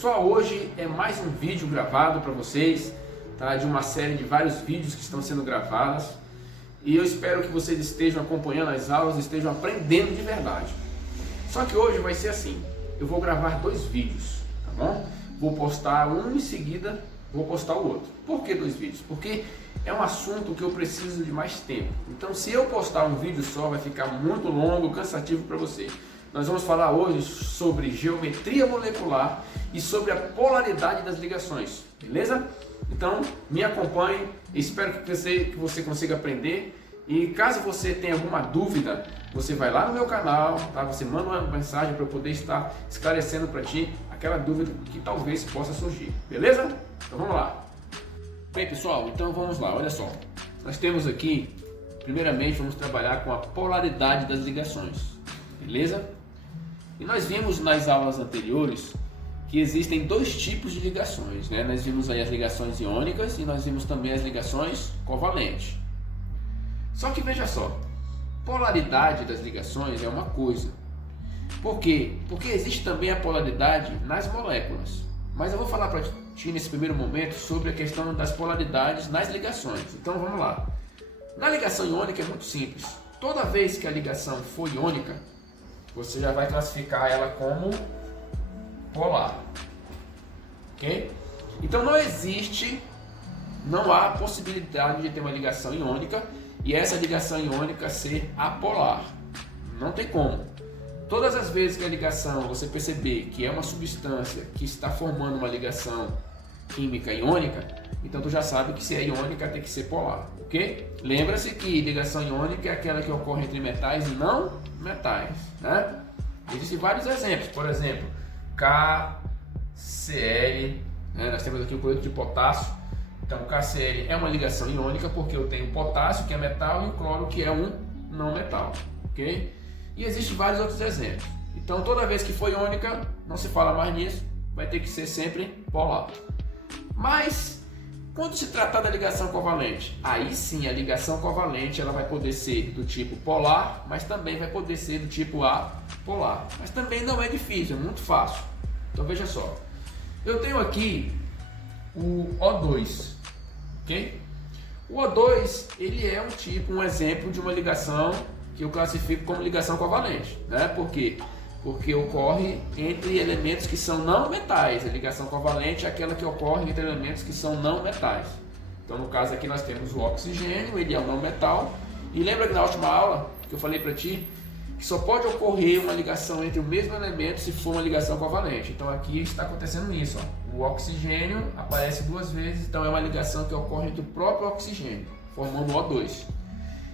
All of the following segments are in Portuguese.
Pessoal, hoje é mais um vídeo gravado para vocês, tá? De uma série de vários vídeos que estão sendo gravados. E eu espero que vocês estejam acompanhando as aulas, estejam aprendendo de verdade. Só que hoje vai ser assim, eu vou gravar dois vídeos, tá bom? Vou postar um em seguida, vou postar o outro. Por que dois vídeos? Porque é um assunto que eu preciso de mais tempo. Então, se eu postar um vídeo só, vai ficar muito longo, cansativo para você. Nós vamos falar hoje sobre geometria molecular e sobre a polaridade das ligações, beleza? Então, me acompanhe, espero que você consiga aprender. E caso você tenha alguma dúvida, você vai lá no meu canal, tá? Você manda uma mensagem para eu poder estar esclarecendo para ti aquela dúvida que talvez possa surgir, beleza? Então vamos lá. Bem, pessoal, então vamos lá, olha só. Nós temos aqui, primeiramente, vamos trabalhar com a polaridade das ligações, beleza? E nós vimos nas aulas anteriores que existem dois tipos de ligações, né? Nós vimos aí as ligações iônicas e nós vimos também as ligações covalentes. Só que veja só, polaridade das ligações é uma coisa. Por quê? Porque existe também a polaridade nas moléculas. Mas eu vou falar para ti nesse primeiro momento sobre a questão das polaridades nas ligações. Então vamos lá. Na ligação iônica é muito simples. Toda vez que a ligação for iônica, você já vai classificar ela como polar, ok? Então não há possibilidade de ter uma ligação iônica e essa ligação iônica ser apolar. Não tem como. Todas as vezes que a ligação, você perceber que é uma substância que está formando uma ligação química iônica, então tu já sabe que se é iônica tem que ser polar, ok? Lembra-se que ligação iônica é aquela que ocorre entre metais e não metais, né? Existem vários exemplos, por exemplo, KCl, né? Nós temos aqui o cloreto de potássio. Então KCl é uma ligação iônica porque eu tenho potássio, que é metal, e o cloro, que é um não metal, ok? E existem vários outros exemplos. Então toda vez que for iônica, não se fala mais nisso, vai ter que ser sempre polar. Mas quando se tratar da ligação covalente, aí sim a ligação covalente ela vai poder ser do tipo polar, mas também vai poder ser do tipo apolar. Mas também não é difícil, é muito fácil. Então veja só, eu tenho aqui o O2, ok? O O2 ele é um exemplo de uma ligação que eu classifico como ligação covalente, né? Por quê? Porque ocorre entre elementos que são não metais. A ligação covalente é aquela que ocorre entre elementos que são não metais. Então, no caso aqui nós temos o oxigênio, ele é um não metal. E lembra que na última aula que eu falei para ti que só pode ocorrer uma ligação entre o mesmo elemento se for uma ligação covalente. Então aqui está acontecendo isso, ó. O oxigênio aparece duas vezes, então é uma ligação que ocorre entre o próprio oxigênio, formando o O2.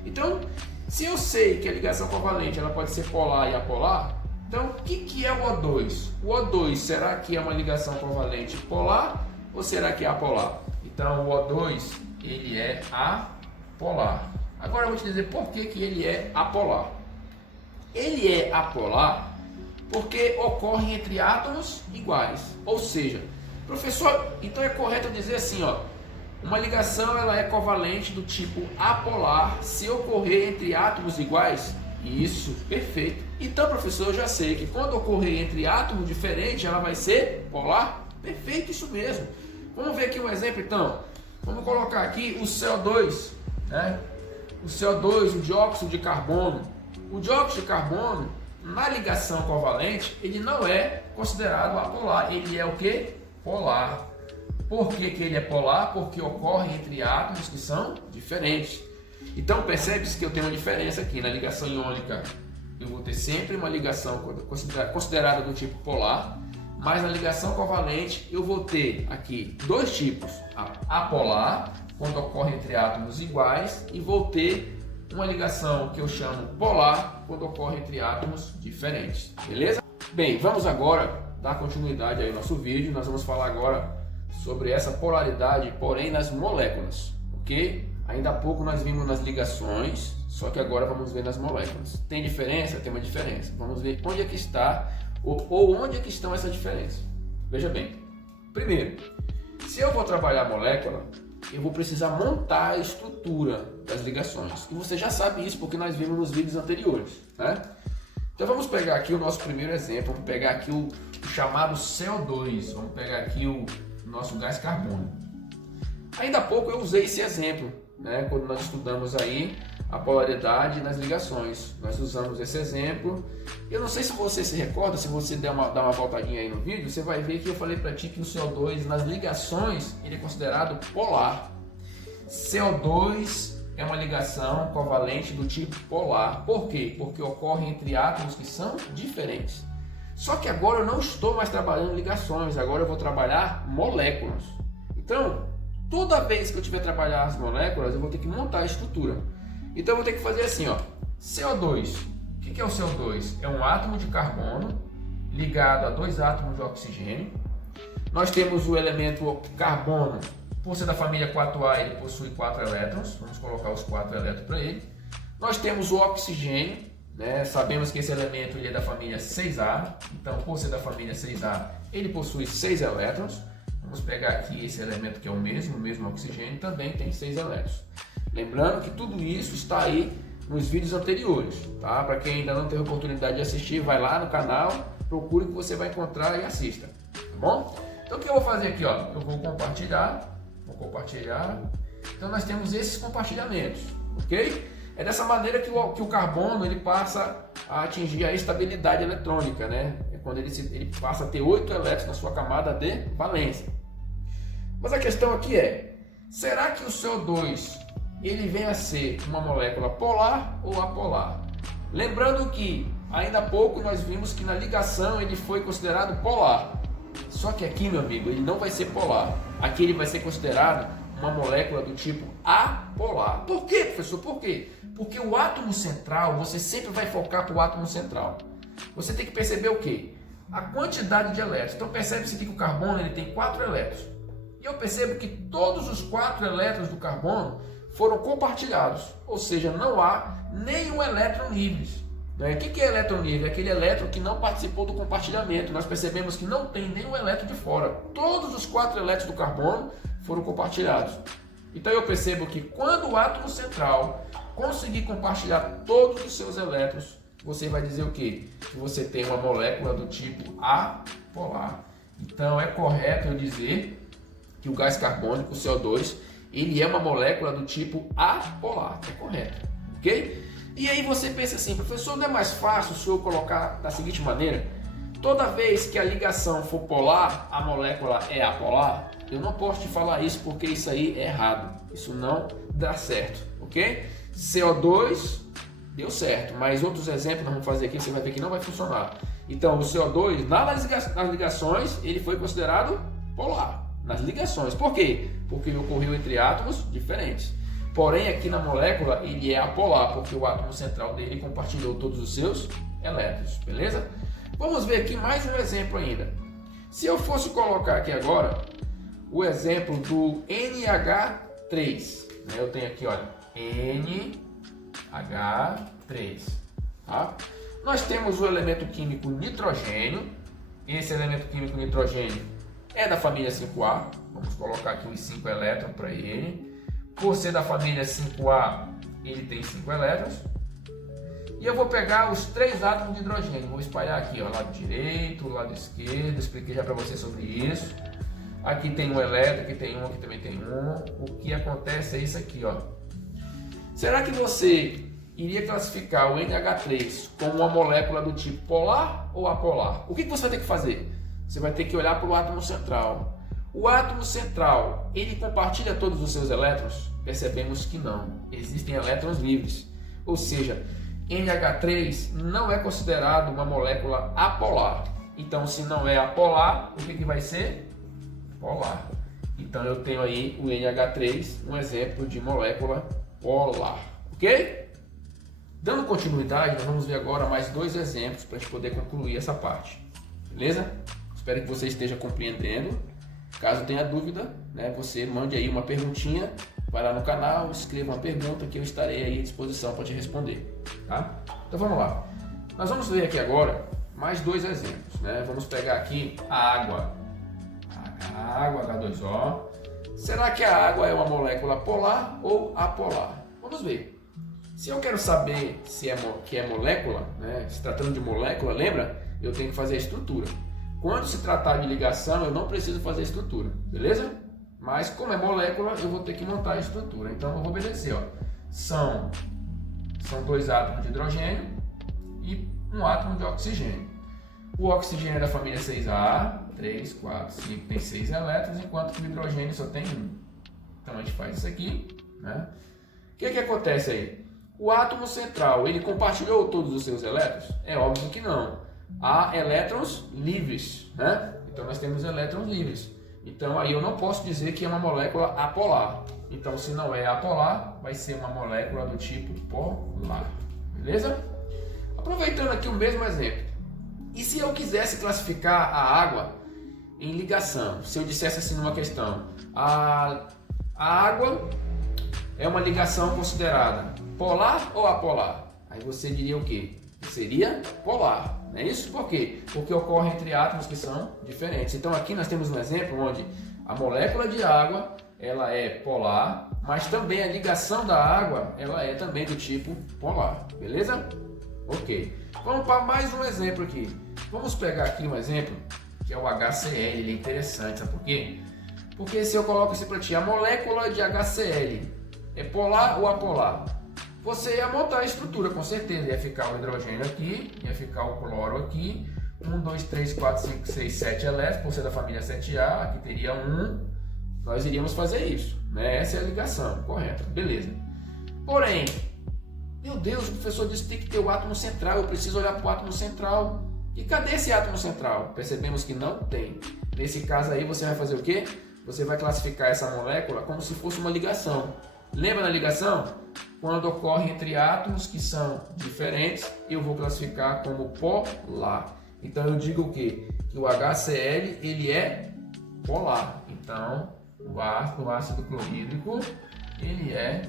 Então, se eu sei que a ligação covalente ela pode ser polar e apolar, então, o que é o O2? O O2, será que é uma ligação covalente polar ou será que é apolar? Então, o O2, ele é apolar. Agora eu vou te dizer por que ele é apolar. Ele é apolar porque ocorre entre átomos iguais. Ou seja, professor, então é correto dizer assim, ó, uma ligação ela é covalente do tipo apolar se ocorrer entre átomos iguais? Isso, perfeito. Então, professor, eu já sei que quando ocorrer entre átomos diferentes, ela vai ser polar? Perfeito, isso mesmo. Vamos ver aqui um exemplo, então. Vamos colocar aqui o CO2, né? O CO2, o dióxido de carbono. O dióxido de carbono, na ligação covalente, ele não é considerado apolar. Ele é o que? Polar. Por que ele é polar? Porque ocorre entre átomos que são diferentes. Então percebe-se que eu tenho uma diferença aqui. Na ligação iônica eu vou ter sempre uma ligação considerada do tipo polar, mas na ligação covalente eu vou ter aqui dois tipos, a apolar, quando ocorre entre átomos iguais, e vou ter uma ligação que eu chamo polar, quando ocorre entre átomos diferentes, beleza? Bem, vamos agora dar continuidade aí ao nosso vídeo. Nós vamos falar agora sobre essa polaridade, porém nas moléculas, ok? Ainda há pouco nós vimos nas ligações, só que agora vamos ver nas moléculas. Tem diferença? Tem uma diferença. Vamos ver onde é que está ou onde é que estão essa diferença. Veja bem, primeiro, se eu vou trabalhar a molécula, eu vou precisar montar a estrutura das ligações. E você já sabe isso porque nós vimos nos vídeos anteriores, né? Então vamos pegar aqui o nosso primeiro exemplo, vamos pegar aqui o chamado CO2, vamos pegar aqui o nosso gás carbônico. Ainda há pouco eu usei esse exemplo, né, quando nós estudamos aí a polaridade nas ligações. Nós usamos esse exemplo. Eu não sei se você se recorda, se você dar uma voltadinha aí no vídeo, você vai ver que eu falei para ti que o CO2 nas ligações ele é considerado polar. CO2 é uma ligação covalente do tipo polar. Por quê? Porque ocorre entre átomos que são diferentes. Só que agora eu não estou mais trabalhando ligações, agora eu vou trabalhar moléculas. Então, toda vez que eu tiver trabalhar as moléculas, eu vou ter que montar a estrutura. Então eu vou ter que fazer assim, ó. CO2. O que é o CO2? É um átomo de carbono ligado a dois átomos de oxigênio. Nós temos o elemento carbono. Por ser da família 4A, ele possui 4 elétrons. Vamos colocar os 4 elétrons para ele. Nós temos o oxigênio, né? Sabemos que esse elemento ele é da família 6A. Então, por ser da família 6A, ele possui 6 elétrons. Vamos pegar aqui esse elemento que é o mesmo oxigênio, também tem 6 elétrons. Lembrando que tudo isso está aí nos vídeos anteriores, tá? Para quem ainda não teve oportunidade de assistir, vai lá no canal, procure que você vai encontrar e assista, tá bom? Então o que eu vou fazer aqui, ó? Eu vou compartilhar. Então nós temos esses compartilhamentos, ok? É dessa maneira que o carbono ele passa a atingir a estabilidade eletrônica, né? É quando ele passa a ter 8 elétrons na sua camada de valência. Mas a questão aqui é, será que o CO2 ele vem a ser uma molécula polar ou apolar? Lembrando que ainda há pouco nós vimos que na ligação ele foi considerado polar. Só que aqui, meu amigo, ele não vai ser polar. Aqui ele vai ser considerado uma molécula do tipo apolar. Por quê, professor? Por quê? Porque o átomo central, você sempre vai focar para o átomo central. Você tem que perceber o quê? A quantidade de elétrons. Então percebe-se que o carbono ele tem 4 elétrons. E eu percebo que todos os 4 elétrons do carbono foram compartilhados. Ou seja, não há nenhum elétron livre. O que é elétron livre? É aquele elétron que não participou do compartilhamento. Nós percebemos que não tem nenhum elétron de fora. Todos os 4 elétrons do carbono foram compartilhados. Então eu percebo que quando o átomo central conseguir compartilhar todos os seus elétrons, você vai dizer o quê? Que você tem uma molécula do tipo apolar. Então é correto eu dizer que o gás carbônico, o CO2, ele é uma molécula do tipo apolar. É correto, ok? E aí você pensa assim, professor, não é mais fácil o senhor colocar da seguinte maneira? Toda vez que a ligação for polar, a molécula é apolar? Eu não posso te falar isso porque isso aí é errado. Isso não dá certo, ok? CO2 deu certo, mas outros exemplos nós vamos fazer aqui, você vai ver que não vai funcionar. Então o CO2, nas ligações, ele foi considerado polar. Nas ligações. Por quê? Porque ele ocorreu entre átomos diferentes. Porém, aqui na molécula, ele é apolar, porque o átomo central dele compartilhou todos os seus elétrons, beleza? Vamos ver aqui mais um exemplo ainda. Se eu fosse colocar aqui agora o exemplo do NH3, né? Eu tenho aqui, olha, NH3, tá? Nós temos o elemento químico nitrogênio. Esse elemento químico nitrogênio é da família 5A. Vamos colocar aqui os 5 elétrons para ele. Por ser da família 5A, ele tem 5 elétrons. E eu vou pegar os 3 átomos de hidrogênio. Vou espalhar aqui, ó, lado direito, lado esquerdo. Expliquei já para você sobre isso. Aqui tem um elétron, aqui tem um, aqui também tem um. O que acontece é isso aqui, ó. Será que você iria classificar o NH3 como uma molécula do tipo polar ou apolar? O que você vai ter que fazer? Você vai ter que olhar para o átomo central. O átomo central, ele compartilha todos os seus elétrons? Percebemos que não. Existem elétrons livres. Ou seja, NH3 não é considerado uma molécula apolar. Então, se não é apolar, o que vai ser? Polar. Então, eu tenho aí o NH3, um exemplo de molécula polar. Ok? Dando continuidade, nós vamos ver agora mais 2 exemplos para a gente poder concluir essa parte. Beleza? Espero que você esteja compreendendo. Caso tenha dúvida, né, você mande aí uma perguntinha, vai lá no canal, escreva uma pergunta que eu estarei aí à disposição para te responder, tá? Então vamos lá. Nós vamos ver aqui agora mais 2 exemplos, né? Vamos pegar aqui a água. A água, H2O. Será que a água é uma molécula polar ou apolar? Vamos ver. Se eu quero saber que é molécula, né, se tratando de molécula, lembra? Eu tenho que fazer a estrutura. Quando se tratar de ligação, eu não preciso fazer a estrutura, beleza? Mas como é molécula, eu vou ter que montar a estrutura. Então eu vou obedecer, ó. São 2 átomos de hidrogênio e um átomo de oxigênio. O oxigênio é da família 6A, 3, 4, 5, tem 6 elétrons, enquanto que o hidrogênio só tem 1. Então a gente faz isso aqui, né? O que acontece aí? O átomo central, ele compartilhou todos os seus elétrons? É óbvio que não. Há elétrons livres, né? Então nós temos elétrons livres. Então aí eu não posso dizer que é uma molécula apolar. Então se não é apolar, vai ser uma molécula do tipo polar. Beleza? Aproveitando aqui o mesmo exemplo. E se eu quisesse classificar a água em ligação? Se eu dissesse assim numa questão, a água é uma ligação considerada polar ou apolar? Aí você diria o quê? Seria polar, não é isso? Por quê? Porque ocorre entre átomos que são diferentes. Então aqui nós temos um exemplo onde a molécula de água ela é polar, mas também a ligação da água ela é também do tipo polar, beleza? Ok. Vamos para mais um exemplo aqui. Vamos pegar aqui um exemplo que é o HCl, ele é interessante, sabe por quê? Porque se eu coloco assim para ti, a molécula de HCl é polar ou apolar? Você ia montar a estrutura, com certeza. Ia ficar o hidrogênio aqui, ia ficar o cloro aqui. 1, 2, 3, 4, 5, 6, 7 elétrons, por ser da família 7A, aqui teria 1. Nós iríamos fazer isso, né? Essa é a ligação, correto, beleza. Porém, meu Deus, o professor disse que tem que ter o átomo central, eu preciso olhar para o átomo central. E cadê esse átomo central? Percebemos que não tem. Nesse caso aí, você vai fazer o quê? Você vai classificar essa molécula como se fosse uma ligação. Lembra da ligação? Quando ocorre entre átomos que são diferentes, eu vou classificar como polar. Então eu digo o quê? Que o HCl ele é polar. Então o ácido clorídrico ele é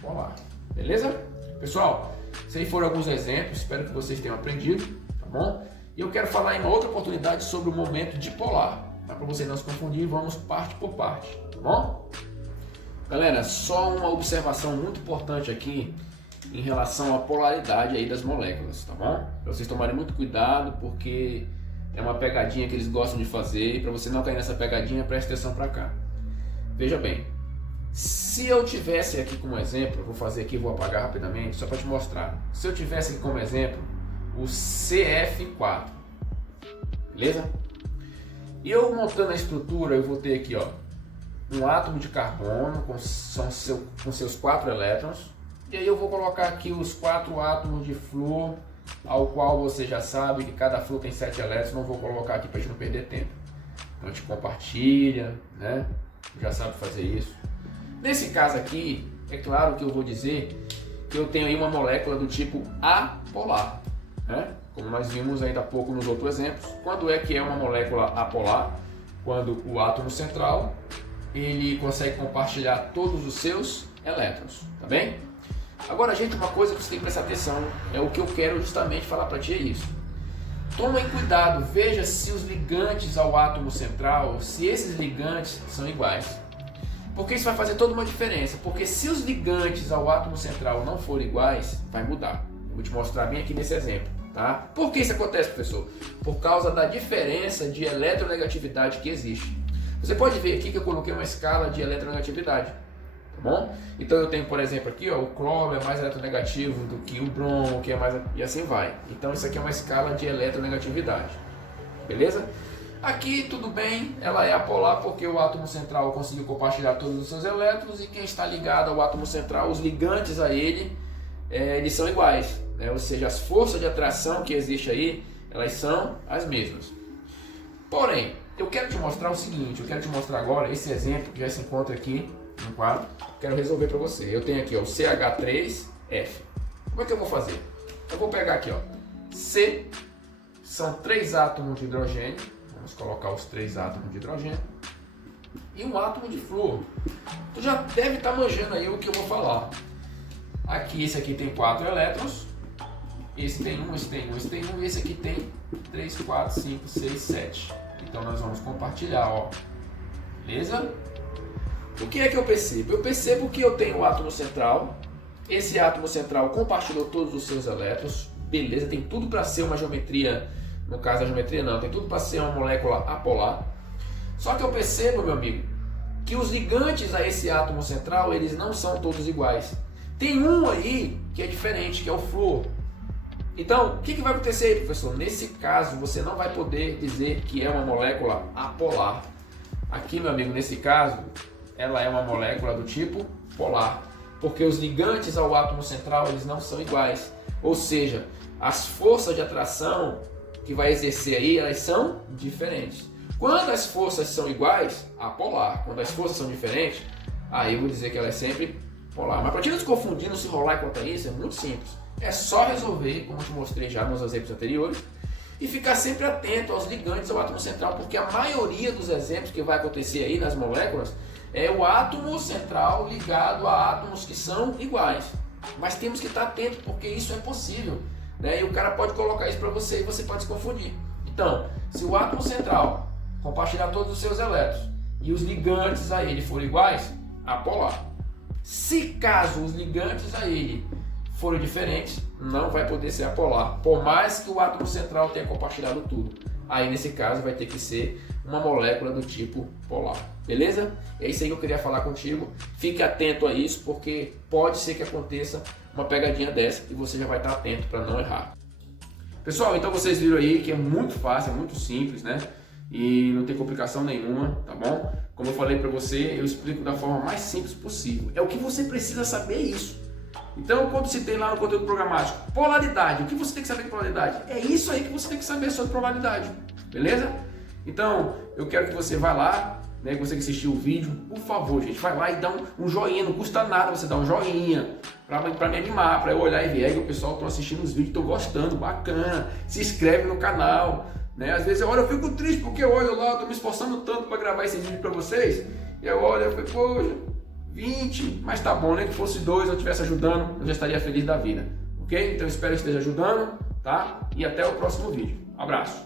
polar. Beleza? Pessoal, esses foram alguns exemplos. Espero que vocês tenham aprendido, tá bom? E eu quero falar em uma outra oportunidade sobre o momento dipolar. Para você não se confundir, vamos parte por parte, tá bom? Galera, só uma observação muito importante aqui em relação à polaridade aí das moléculas, tá bom? Para vocês tomarem muito cuidado, porque é uma pegadinha que eles gostam de fazer, e para você não cair nessa pegadinha, preste atenção para cá. Veja bem, se eu tivesse aqui como exemplo, vou fazer aqui, vou apagar rapidamente, só para te mostrar. Se eu tivesse aqui como exemplo o CF4, beleza? E eu montando a estrutura, eu vou ter aqui, ó, um átomo de carbono com seus 4 elétrons. E aí eu vou colocar aqui os 4 átomos de flúor, ao qual você já sabe que cada flúor tem 7 elétrons. Não vou colocar aqui para a gente não perder tempo. Então a gente compartilha, né? Já sabe fazer isso. Nesse caso aqui, é claro que eu vou dizer que eu tenho aí uma molécula do tipo apolar, né? Como nós vimos ainda há pouco nos outros exemplos. Quando é que é uma molécula apolar? Quando o átomo central ele consegue compartilhar todos os seus elétrons, tá bem? Agora, gente, uma coisa que você tem que prestar atenção, é o que eu quero justamente falar para ti, é isso. Tomem cuidado, veja se os ligantes ao átomo central, se esses ligantes são iguais. Porque isso vai fazer toda uma diferença, porque se os ligantes ao átomo central não forem iguais, vai mudar. Eu vou te mostrar bem aqui nesse exemplo, tá? Por que isso acontece, professor? Por causa da diferença de eletronegatividade que existe. Você pode ver aqui que eu coloquei uma escala de eletronegatividade, tá bom? Então eu tenho, por exemplo, aqui, ó, o cloro é mais eletronegativo do que o bromo, que é mais, e assim vai. Então isso aqui é uma escala de eletronegatividade, beleza? Aqui tudo bem, ela é apolar porque o átomo central conseguiu compartilhar todos os seus elétrons, e quem está ligado ao átomo central, os ligantes a ele, eles são iguais, né? Ou seja, as forças de atração que existem aí, elas são as mesmas. Porém, eu quero te mostrar o seguinte, eu quero te mostrar agora esse exemplo que já se encontra aqui no quadro, quero resolver para você. Eu tenho aqui, ó, o CH3F. Como é que eu vou fazer? Eu vou pegar aqui, ó, C, são 3 átomos de hidrogênio, vamos colocar os 3 átomos de hidrogênio, e um átomo de flúor. Tu já deve estar manjando aí o que eu vou falar. Aqui, esse aqui tem 4 elétrons, esse tem 1, esse tem 1, esse tem 1, e esse aqui tem 3, 4, 5, 6, 7. Então nós vamos compartilhar, ó. Beleza? O que é que eu percebo? Eu percebo que eu tenho o átomo central, esse átomo central compartilhou todos os seus elétrons, beleza, tem tudo para ser uma geometria, no caso a geometria não, tem tudo para ser uma molécula apolar. Só que eu percebo, meu amigo, que os ligantes a esse átomo central, eles não são todos iguais. Tem um aí que é diferente, que é o flúor. Então, o que vai acontecer aí, professor? Nesse caso, você não vai poder dizer que é uma molécula apolar. Aqui, meu amigo, nesse caso, ela é uma molécula do tipo polar, porque os ligantes ao átomo central, eles não são iguais. Ou seja, as forças de atração que vai exercer aí, elas são diferentes. Quando as forças são iguais, apolar. Quando as forças são diferentes, aí eu vou dizer que ela é sempre polar. Mas para te não se confundir, não se rolar quanto a isso, é muito simples. É só resolver, como eu te mostrei já nos exemplos anteriores, e ficar sempre atento aos ligantes ao átomo central, porque a maioria dos exemplos que vai acontecer aí nas moléculas é o átomo central ligado a átomos que são iguais. Mas temos que estar atento, porque isso é possível, né? E o cara pode colocar isso para você e você pode se confundir. Então, se o átomo central compartilhar todos os seus elétrons e os ligantes a ele forem iguais, apolar. Se caso os ligantes a ele forem diferentes, não vai poder ser apolar, por mais que o átomo central tenha compartilhado tudo. Aí nesse caso vai ter que ser uma molécula do tipo polar, beleza? É isso aí que eu queria falar contigo. Fique atento a isso, porque pode ser que aconteça uma pegadinha dessa e você já vai estar atento para não errar. Pessoal, então vocês viram aí que é muito fácil, é muito simples, né? E não tem complicação nenhuma, tá bom? Como eu falei para você, eu explico da forma mais simples possível. É o que você precisa saber isso. Então, quando citei lá no conteúdo programático, polaridade, o que você tem que saber de polaridade? É isso aí que você tem que saber sobre polaridade, beleza? Então, eu quero que você vá lá, né, que você que assistiu o vídeo, por favor, gente, vai lá e dá um joinha, não custa nada você dar um joinha, para me animar, para eu olhar e ver aí que o pessoal está assistindo os vídeos, estão gostando, bacana, se inscreve no canal, né? Às vezes eu fico triste porque eu olho lá, estou me esforçando tanto para gravar esse vídeo para vocês, e eu olho e falei, poxa, 20, mas tá bom, né? Que fosse 2 eu estivesse ajudando, eu já estaria feliz da vida, ok? Então espero que esteja ajudando, tá? E até o próximo vídeo. Abraço!